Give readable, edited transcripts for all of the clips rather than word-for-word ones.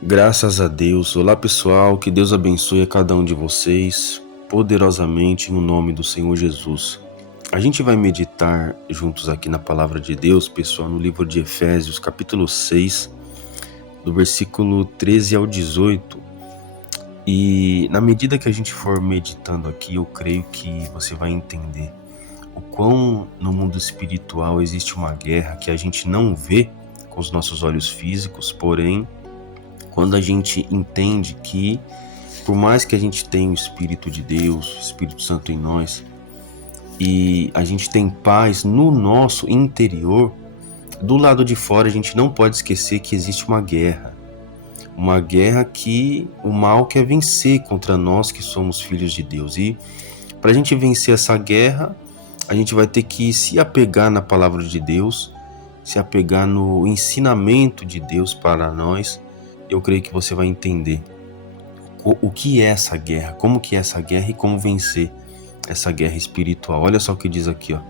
Graças a Deus. Olá, pessoal, que Deus abençoe a cada um de vocês poderosamente no nome do Senhor Jesus. A gente vai meditar juntos aqui na palavra de Deus, pessoal, no livro de Efésios, capítulo 6, do versículo 13 ao 18. E na medida que a gente for meditando aqui, eu creio que você vai entender o quão no mundo espiritual existe uma guerra que a gente não vê com os nossos olhos físicos, porém, quando a gente entende que, por mais que a gente tenha o Espírito de Deus, o Espírito Santo em nós, e a gente tem paz no nosso interior, do lado de fora a gente não pode esquecer que existe uma guerra que o mal quer vencer contra nós que somos filhos de Deus. E para a gente vencer essa guerra, a gente vai ter que se apegar na palavra de Deus, se apegar no ensinamento de Deus para nós. Eu creio que você vai entender o que é essa guerra, como que é essa guerra e como vencer essa guerra espiritual. Olha só o que diz aqui, ó.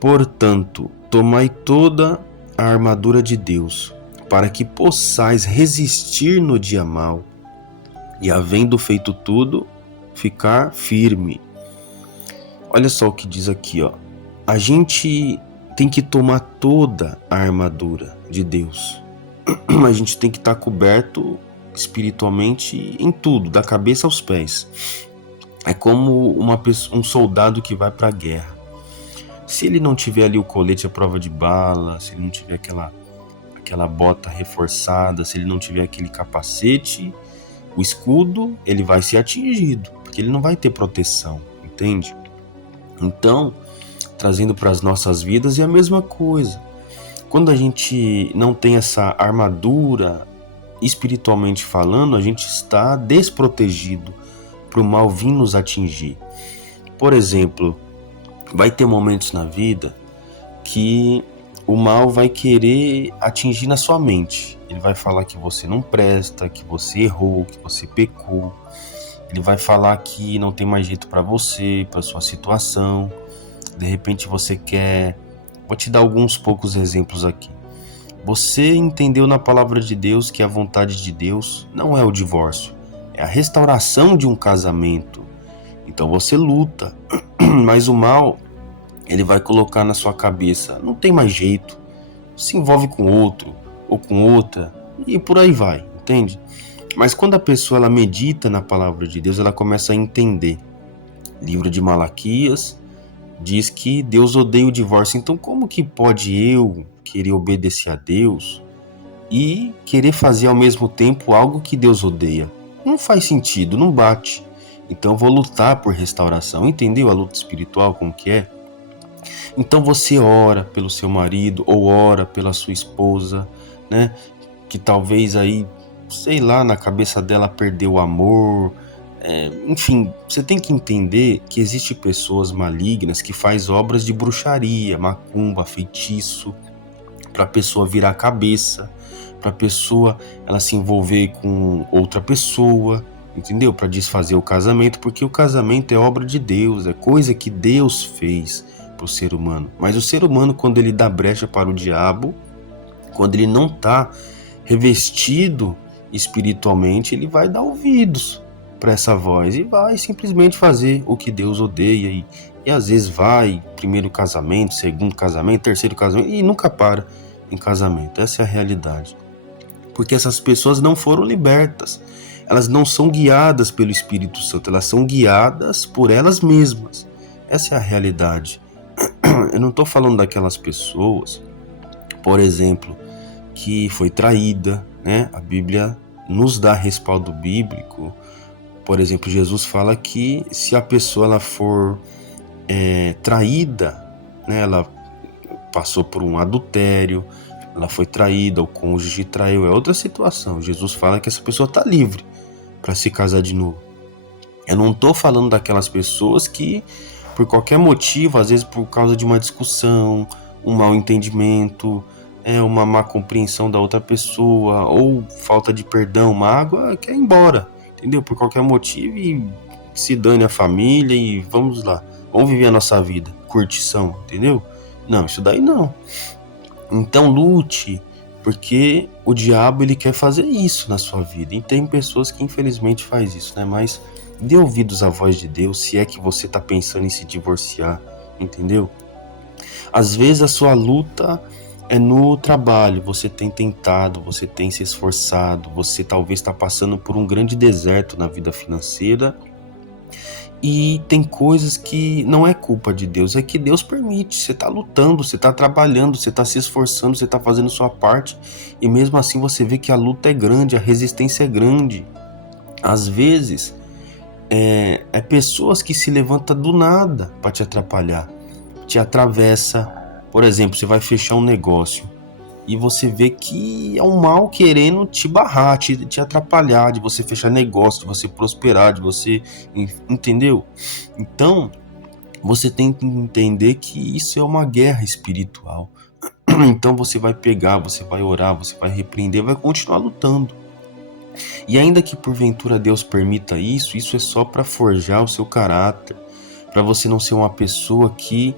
Portanto, tomai toda a armadura de Deus, para que possais resistir no dia mau, e havendo feito tudo, ficar firme. Olha só o que diz aqui, ó. A gente tem que tomar toda a armadura de Deus. A gente tem que estar coberto espiritualmente em tudo, da cabeça aos pés. É como um soldado que vai para a guerra. Se ele não tiver ali o colete à prova de bala, se ele não tiver aquela bota reforçada, se ele não tiver aquele capacete, o escudo, ele vai ser atingido, porque ele não vai ter proteção, entende? Então, trazendo para as nossas vidas é a mesma coisa. Quando a gente não tem essa armadura, espiritualmente falando, a gente está desprotegido para o mal vir nos atingir. Por exemplo, vai ter momentos na vida que o mal vai querer atingir na sua mente. Ele vai falar que você não presta, que você errou, que você pecou. Ele vai falar que não tem mais jeito para você, para sua situação. De repente você quer... Vou te dar alguns poucos exemplos aqui. Você entendeu na palavra de Deus que a vontade de Deus não é o divórcio, é a restauração de um casamento. Então você luta, mas o mal, ele vai colocar na sua cabeça, não tem mais jeito, se envolve com outro ou com outra e por aí vai, entende? Mas quando a pessoa ela medita na palavra de Deus, ela começa a entender. Livro de Malaquias diz que Deus odeia o divórcio. Então como que pode eu querer obedecer a Deus e querer fazer ao mesmo tempo algo que Deus odeia? Não faz sentido, não bate. Então eu vou lutar por restauração. Entendeu a luta espiritual como que é? Então você ora pelo seu marido ou ora pela sua esposa, né? Que talvez aí, sei lá, na cabeça dela perdeu o amor. Enfim, você tem que entender que existem pessoas malignas que faz obras de bruxaria, macumba, feitiço, para a pessoa virar a cabeça, para a pessoa ela se envolver com outra pessoa, entendeu? Para desfazer o casamento, porque o casamento é obra de Deus, é coisa que Deus fez para o ser humano. Mas o ser humano, quando ele dá brecha para o diabo, quando ele não está revestido espiritualmente, ele vai dar ouvidos para essa voz e vai simplesmente fazer o que Deus odeia e às vezes vai, primeiro casamento, segundo casamento, terceiro casamento e nunca para em casamento. Essa é a realidade. Porque essas pessoas não foram libertas. Elas não são guiadas pelo Espírito Santo, elas são guiadas por elas mesmas. Essa é a realidade. Eu não estou falando daquelas pessoas, por exemplo, que foi traída, né? A Bíblia nos dá respaldo bíblico. Por exemplo, Jesus fala que se a pessoa ela for traída, né, ela passou por um adultério, ela foi traída, o cônjuge traiu, é outra situação. Jesus fala que essa pessoa está livre para se casar de novo. Eu não estou falando daquelas pessoas que, por qualquer motivo, às vezes por causa de uma discussão, um mau entendimento, uma má compreensão da outra pessoa, ou falta de perdão, mágoa, quer ir embora. Entendeu? Por qualquer motivo e se dane a família e vamos lá, vamos viver a nossa vida, curtição, entendeu? Não, isso daí não. Então lute Porque o diabo, ele quer fazer isso na sua vida. E tem pessoas que infelizmente faz isso, né? Mas dê ouvidos à voz de Deus, se é que você tá pensando em se divorciar, entendeu? Às vezes a sua luta é no trabalho, você tem tentado, você tem se esforçado, você talvez está passando por um grande deserto na vida financeira e tem coisas que não é culpa de Deus, é que Deus permite. Você está lutando, você está trabalhando, você está se esforçando, você está fazendo sua parte e mesmo assim você vê que a luta é grande, a resistência é grande. Às vezes é pessoas que se levantam do nada para te atrapalhar, te atravessa. Por exemplo, você vai fechar um negócio e você vê que é um mal querendo te barrar, te atrapalhar, de você fechar negócio, de você prosperar, de você... Entendeu? Então, você tem que entender que isso é uma guerra espiritual. Então você vai pegar, você vai orar, você vai repreender, vai continuar lutando. E ainda que porventura Deus permita isso, isso é só para forjar o seu caráter, para você não ser uma pessoa que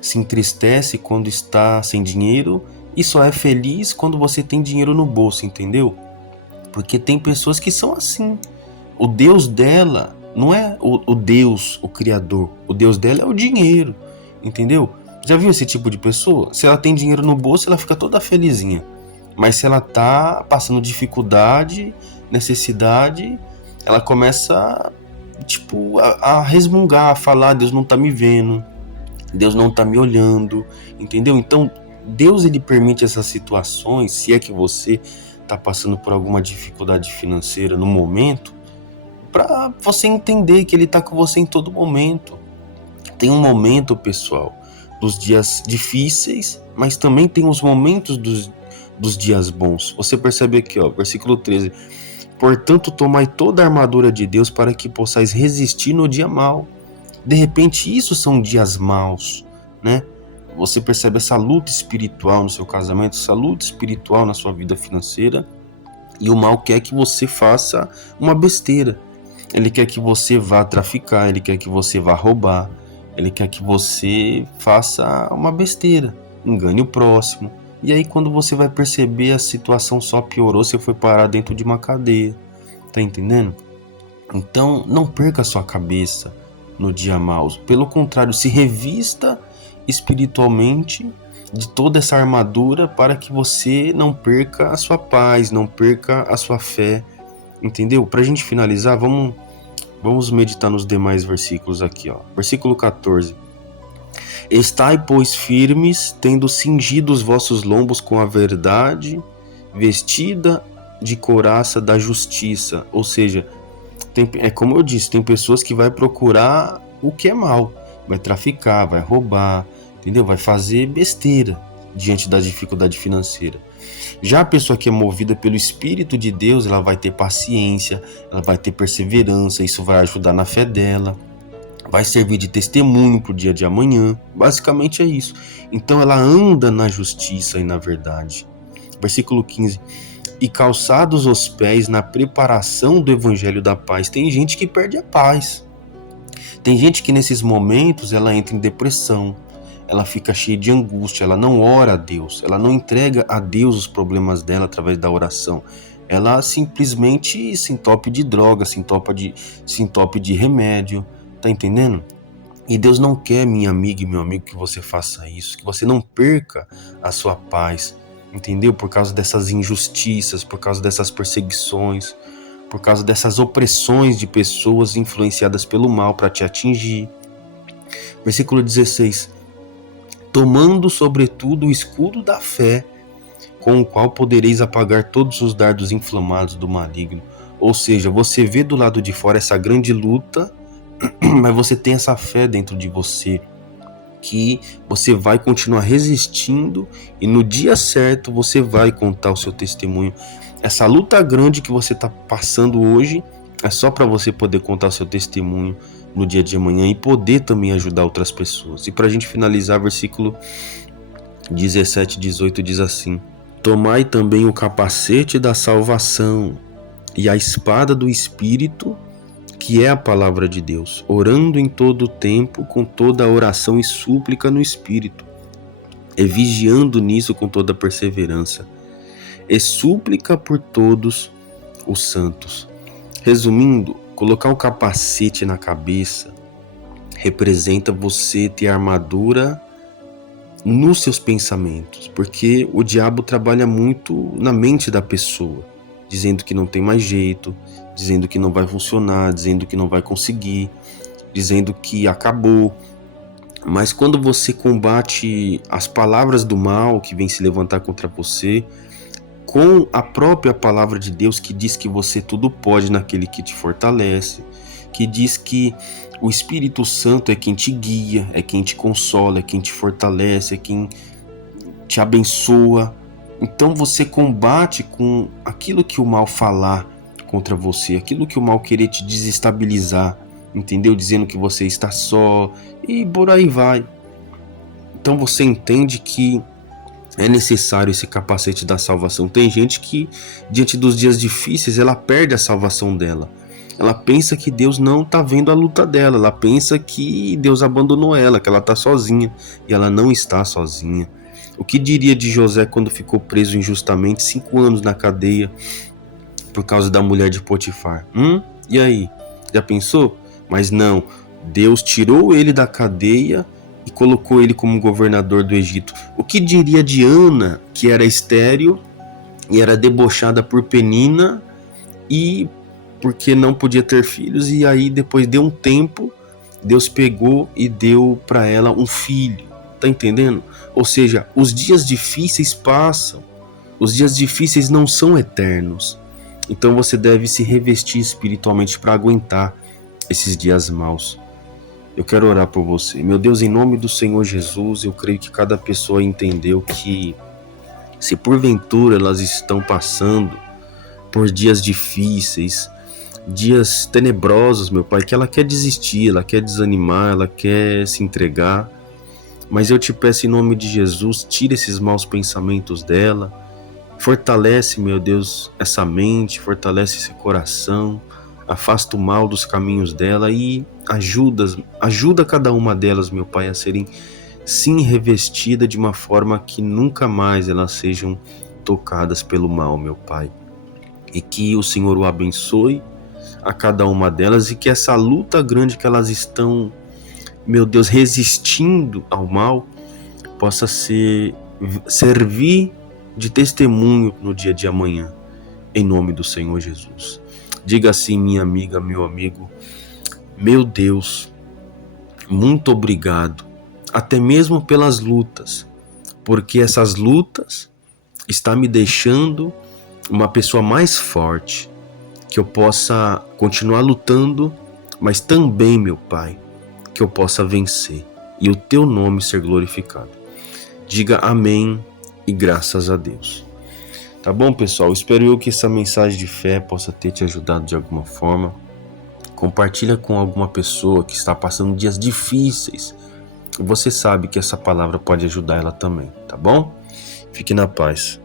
se entristece quando está sem dinheiro e só é feliz quando você tem dinheiro no bolso, entendeu? Porque tem pessoas que são assim. O Deus dela não é o Deus, o Criador. O Deus dela é o dinheiro, entendeu? Já viu esse tipo de pessoa? Se ela tem dinheiro no bolso, ela fica toda felizinha. Mas se ela tá passando dificuldade, necessidade, ela começa, tipo, a resmungar, a falar: Deus não tá me vendo, Deus não tá me olhando, entendeu? Então, Deus, ele permite essas situações, se é que você tá passando por alguma dificuldade financeira no momento, para você entender que ele tá com você em todo momento. Tem um momento, pessoal, dos dias difíceis, mas também tem os momentos dos dias bons. Você percebe aqui, ó, versículo 13. Portanto, tomai toda a armadura de Deus para que possais resistir no dia mau. De repente, isso são dias maus, né? Você percebe essa luta espiritual no seu casamento, essa luta espiritual na sua vida financeira, e o mal quer que você faça uma besteira. Ele quer que você vá traficar, ele quer que você vá roubar, ele quer que você faça uma besteira, engane o próximo. E aí quando você vai perceber, a situação só piorou, você foi parar dentro de uma cadeia. Tá entendendo? Então não perca a sua cabeça no dia mau. Pelo contrário, se revista espiritualmente de toda essa armadura para que você não perca a sua paz, não perca a sua fé. Entendeu? Pra gente finalizar, vamos meditar nos demais versículos aqui, ó. Versículo 14. Estai, pois, firmes, tendo cingido os vossos lombos com a verdade, vestida de couraça da justiça. Ou seja, é como eu disse, tem pessoas que vai procurar o que é mal, vai traficar, vai roubar, entendeu? Vai fazer besteira diante da dificuldade financeira. Já a pessoa que é movida pelo Espírito de Deus, ela vai ter paciência, ela vai ter perseverança, isso vai ajudar na fé dela, vai servir de testemunho para o dia de amanhã. Basicamente é isso. Então ela anda na justiça e na verdade. Versículo 15. E calçados os pés na preparação do evangelho da paz. Tem gente que perde a paz. Tem gente que nesses momentos ela entra em depressão, ela fica cheia de angústia, ela não ora a Deus, ela não entrega a Deus os problemas dela através da oração. Ela simplesmente se entope de droga, se entope de remédio, tá entendendo? E Deus não quer, minha amiga e meu amigo, que você faça isso, que você não perca a sua paz, entendeu? Por causa dessas injustiças, por causa dessas perseguições, por causa dessas opressões de pessoas influenciadas pelo mal para te atingir. Versículo 16. Tomando sobretudo o escudo da fé, com o qual podereis apagar todos os dardos inflamados do maligno. Ou seja, você vê do lado de fora essa grande luta, mas você tem essa fé dentro de você, que você vai continuar resistindo e no dia certo você vai contar o seu testemunho. Essa luta grande que você está passando hoje é só para você poder contar o seu testemunho no dia de amanhã e poder também ajudar outras pessoas. E para a gente finalizar, versículo 17 e 18 diz assim: tomai também o capacete da salvação e a espada do Espírito, que é a palavra de Deus, orando em todo o tempo com toda a oração e súplica no Espírito, e vigiando nisso com toda perseverança. e súplica por todos os santos. Resumindo, colocar o capacete na cabeça representa você ter armadura nos seus pensamentos, porque o diabo trabalha muito na mente da pessoa, dizendo que não tem mais jeito, dizendo que não vai funcionar, dizendo que não vai conseguir, dizendo que acabou. Mas quando você combate as palavras do mal que vem se levantar contra você, com a própria palavra de Deus que diz que você tudo pode naquele que te fortalece, que diz que o Espírito Santo é quem te guia, é quem te consola, é quem te fortalece, é quem te abençoa. Então você combate com aquilo que o mal falar contra você, aquilo que o mal querer te desestabilizar, entendeu? Dizendo que você está só e por aí vai. Então você entende que é necessário esse capacete da salvação. Tem gente que, diante dos dias difíceis, ela perde a salvação dela. Ela pensa que Deus não está vendo a luta dela. Ela pensa que Deus abandonou ela, que ela está sozinha. E ela não está sozinha. O que diria de José quando ficou preso injustamente 5 anos na cadeia por causa da mulher de Potifar? E aí? Já pensou? Mas não. Deus tirou ele da cadeia e colocou ele como governador do Egito. O que diria de Ana, que era estéril e era debochada por Penina e porque não podia ter filhos, e aí depois de um tempo Deus pegou e deu para ela um filho. Tá entendendo? Ou seja, os dias difíceis passam. Os dias difíceis não são eternos. Então você deve se revestir espiritualmente para aguentar esses dias maus. Eu quero orar por você. Meu Deus, em nome do Senhor Jesus, eu creio que cada pessoa entendeu que se porventura elas estão passando por dias difíceis, dias tenebrosos, meu Pai, que ela quer desistir, ela quer desanimar, ela quer se entregar, mas eu te peço em nome de Jesus, tira esses maus pensamentos dela, fortalece, meu Deus, essa mente, fortalece esse coração, afasta o mal dos caminhos dela e ajuda cada uma delas, meu Pai, a serem sim revestidas de uma forma que nunca mais elas sejam tocadas pelo mal, meu Pai. E que o Senhor o abençoe a cada uma delas e que essa luta grande que elas estão, meu Deus, resistindo ao mal, possa servir de testemunho no dia de amanhã, em nome do Senhor Jesus. Diga assim, minha amiga, meu amigo: meu Deus, muito obrigado, até mesmo pelas lutas, porque essas lutas estão me deixando uma pessoa mais forte, que eu possa continuar lutando, mas também, meu Pai, que eu possa vencer e o teu nome ser glorificado. Diga amém e graças a Deus. Tá bom, pessoal? Espero eu que essa mensagem de fé possa ter te ajudado de alguma forma. Compartilha com alguma pessoa que está passando dias difíceis. Você sabe que essa palavra pode ajudar ela também, tá bom? Fique na paz.